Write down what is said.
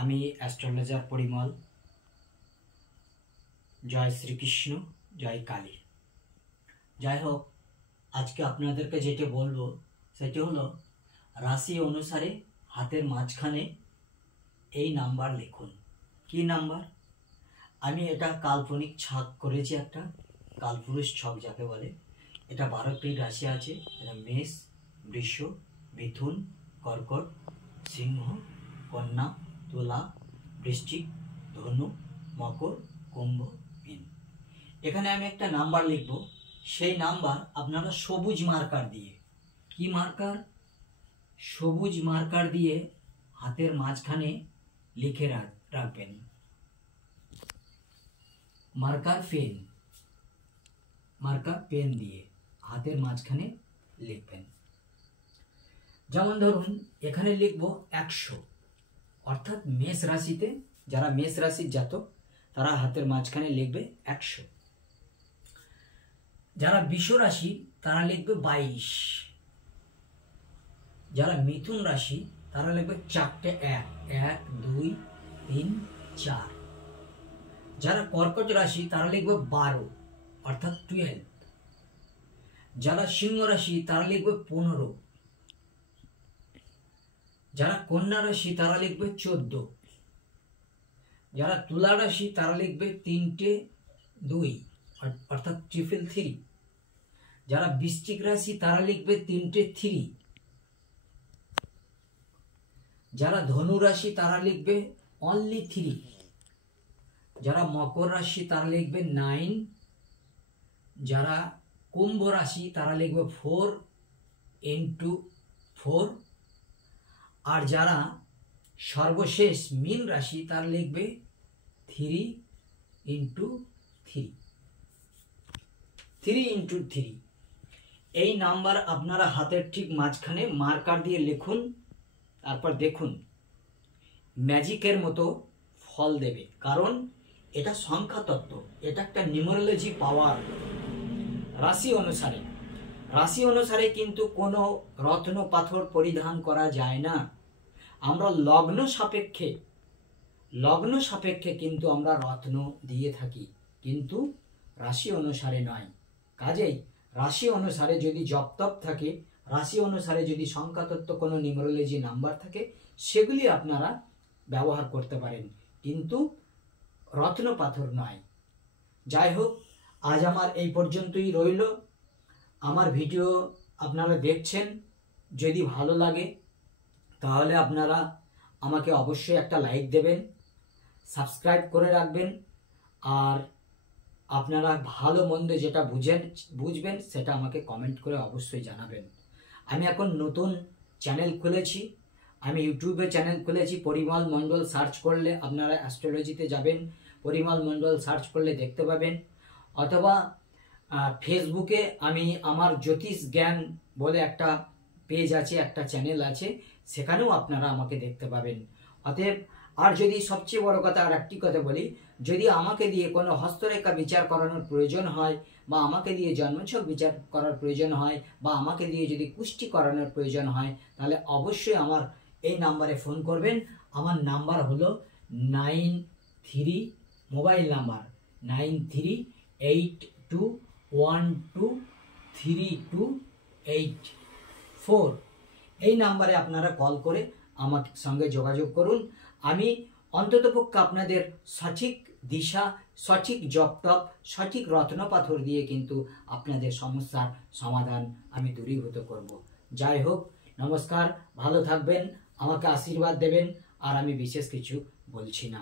আমি অ্যাস্ট্রোলজার পরিমল। জয় শ্রীকৃষ্ণ, জয় কালী। যাই হোক, আজকে আপনাদেরকে যেটা বলবো সেটি হলো রাশি অনুসারে হাতের মাঝখানে এই নাম্বার লিখুন। কি নাম্বার? আমি এটা কাল্পনিক ছক করেছি, একটা কালপুরুষ ছক যাকে বলে। এটা 12টি রাশি আছে। এটা মেষ, বৃষ, মিথুন, কর্কট, সিংহ, কন্যা, তুলা, বৃশ্চিক, ধনু, মকর, কুম্ভ, মীন। এখানে আমি একটা নাম্বার লিখব। সেই নাম্বার আপনারা সবুজ মার্কার দিয়ে, কি মার্কার? সবুজ মার্কার দিয়ে হাতের মাঝখানে লিখে রাখবেন। মার্কার পেন দিয়ে হাতের মাঝখানে লিখবেন। যেমন ধরুন এখানে লিখব 100, অর্থাৎ মেষ রাশিতে যারা মেষ রাশির জাতক তারা হাতের মাঝখানে লিখবে 100। যারা বৃষ রাশি তারা লিখবে 22। যারা মিথুন রাশি তারা লিখবে 4টে 1, 1 2 3 4। যারা কর্কট রাশি তারা লিখবে 12, অর্থাৎ 12। যারা সিংহ রাশি তারা লিখবে 15। যারা কন্যা রাশি তারা লিখবে 14। যারা তুলা রাশি তারা লিখবে 3টে 2, অর্থাৎ 333। যারা বৃশ্চিক রাশি তারা লিখবে 3টে 3। যারা ধনু রাশি তারা লিখবে অনলি 3। যারা মকর রাশি তারা লিখবে 9। যারা কুম্ভ রাশি তারা লিখবে 4 × 4। আর যারা সর্বশেষ মীন রাশি তারা লিখবে 3 × 3। 3 × 3। এই নাম্বার আপনারা হাতের ঠিক মাঝখানে মার্কার দিয়ে লিখুন। তারপর দেখুন ম্যাজিকের মতো ফল দেবে, কারণ এটা সংখ্যা তত্ত্ব, এটা একটা নিউমারোলজি পাওয়ার। রাশি অনুসারে কিন্তু কোনো রত্ন পাথর পরিধান করা যায় না। আমরা লগ্ন সাপেক্ষে কিন্তু আমরা রত্ন দিয়ে থাকি, কিন্তু রাশি অনুসারে নয়। কাজেই রাশি অনুসারে যদি জপ-তপ থাকে, রাশি অনুসারে যদি সংখ্যাতত্ত্ব কোনো নিউমারোলজি নাম্বার থাকে, সেগুলি আপনারা ব্যবহার করতে পারেন, কিন্তু রত্ন পাথর নয়। যাই হোক, আজ আমার এই পর্যন্তই রইল। আমার ভিডিও আপনারা দেখছেন, যদি ভালো লাগে তাহলে আপনারা আমাকে অবশ্যই একটা লাইক দেবেন, সাবস্ক্রাইব করে রাখবেন, আর আপনারা ভালো মন্দ যেটা বুঝবেন সেটা আমাকে কমেন্ট করে অবশ্যই জানাবেন। আমি এখন নতুন চ্যানেল খুলেছি, আমি ইউটিউবে চ্যানেল খুলেছি পরিমল মণ্ডল। সার্চ করলে আপনারা অ্যাস্ট্রোলজিতে যাবেন, পরিমল মণ্ডল সার্চ করলে দেখতে পাবেন। অথবা ফেসবুকে আমি আমার জ্যোতিষ জ্ঞান বলে একটা পেজ আছে, একটা চ্যানেল আছে, সেখানেও আপনারা আমাকে দেখতে পাবেন। অতএব, আর যদি সবচেয়ে বড় কথা আর একটি কথা বলি, যদি আমাকে দিয়ে কোনো হস্তরেখা বিচার করানোর প্রয়োজন হয়, বা আমাকে দিয়ে জন্মছক বিচার করার প্রয়োজন হয়, বা আমাকে দিয়ে যদি কুষ্টি করানোর প্রয়োজন হয়, তাহলে অবশ্যই আমার এই নাম্বারে ফোন করবেন। আমার নাম্বার হলো 93, মোবাইল নাম্বার 9382123284। এই নাম্বারে আপনারা কল করে আমার সঙ্গে যোগাযোগ করুন। আমি অন্ততপক্ষে আপনাদের সঠিক দিশা, সঠিক জপ-তপ, সঠিক রত্নপাথর দিয়ে কিন্তু আপনাদের সমস্যার সমাধান আমি দূরীভূত করব। যাই হোক, নমস্কার, ভালো থাকবেন, আমাকে আশীর্বাদ দেবেন, আর আমি বিশেষ কিছু বলছি না।